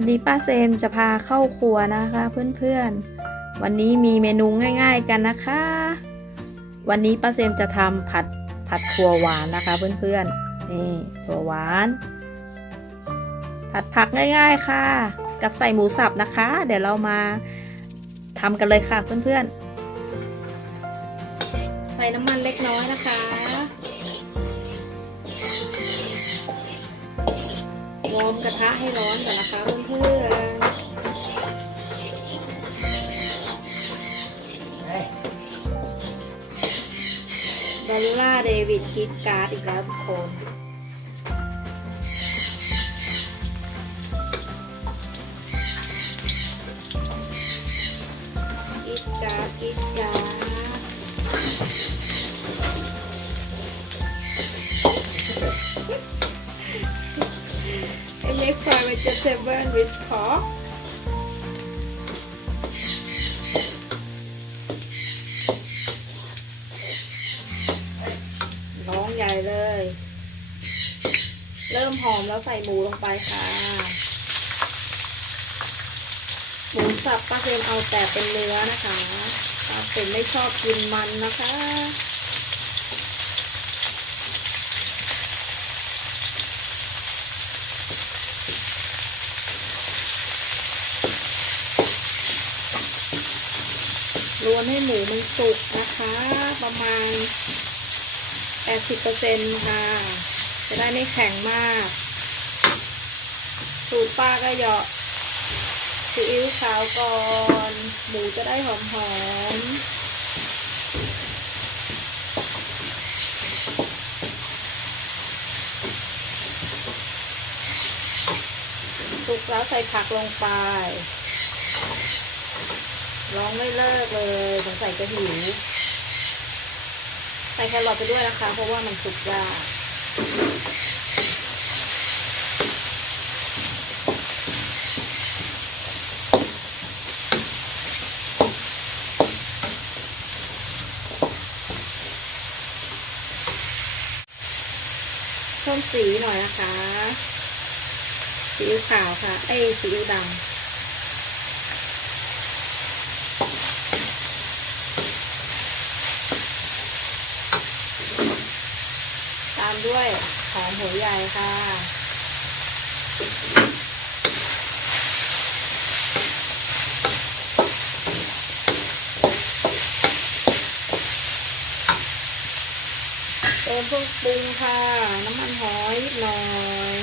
ันี้ป้าเซมจะพาเข้าครัวนะคะเพื่อนๆ วันนี้มีเมนูง่าย ๆกันนะคะ วันนี้ป้าเซมจะทำผัดผัดถั่วหวานนะคะเพื่อนๆ นี่ถั่วหวาน ผัดผักง่ายๆค่ะ กับใส่หมูสับนะคะ เดี๋ยวเรามาทำกันเลยค่ะเพื่อนๆ ใส่น้ำมันเล็กน้อยนะคะ อร์มกระทะให้ร้อนก่อนนะคะเพื่อนๆดอลล่าเดวิดกิดการ์ดอีกแล้วทุกคนกิดการ์ดกิดการ์ด I make fried vegetable with pork ร้องใหญ่เลย เริ่มหอมแล้วใส่หมูลงไปค่ะ หมูสับป้าเซมเอาแต่เป็นเนื้อนะคะป้าเซมไม่ชอบกินมันนะคะ รวนให้หมูมันสุกนะคะ ประมาณ 80%ค่ะ จะได้ไม่แข็งมาก สูตรป้าก็เหยาะซีอิ๊วขาวก่อน หมูจะได้หอมๆสุกแล้วใส่ผักลงไป ร้องไม่เลิกเลยสงสัยจะหิวใส่แครอทไปด้วยนะคะ เพราะว่ามันสุกยากเพิ่มสีหน่อยนะคะซีขาวค่ะ เอ้ยซีดำามด้วยหอมหัวใหญ่ค่ะเติมเครื่องปรุงค่ะ น้ำมันหอยนิดหน่อย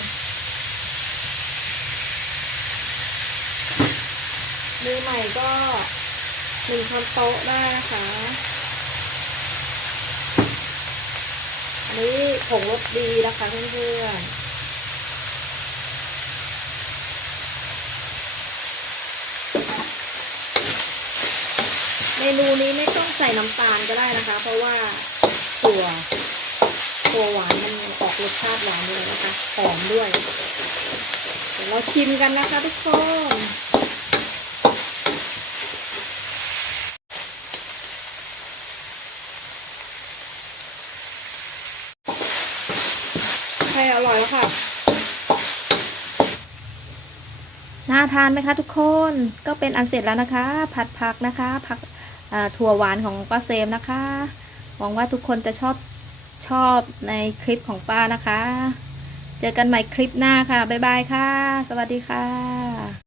มือใหม่ก็หนึ่งช้อนโต๊ะได้นะคะ อั นี้ผงรสดีนะคะเพื่อนๆเมนูนี้ไม่ต้องใส่น้ำตาลก็ได้นะคะ เพราะว่าตัวตัวหวานมันออกรสชาติหวานเลยนะคะหอมด้วย เดี๋ยวเราชิมกันนะคะทุกคน อร่อยแล้วค่ะ น่าทานไหมคะทุกคน ก็เป็นอันเสร็จแล้วนะคะ ผัดผักนะคะ ผักถั่วหวานของป้าเซมนะคะ หวังว่าทุกคนจะชอบชอบในคลิปของป้านะคะ เจอกันใหม่คลิปหน้าค่ะ บ๊ายบายค่ะ สวัสดีค่ะ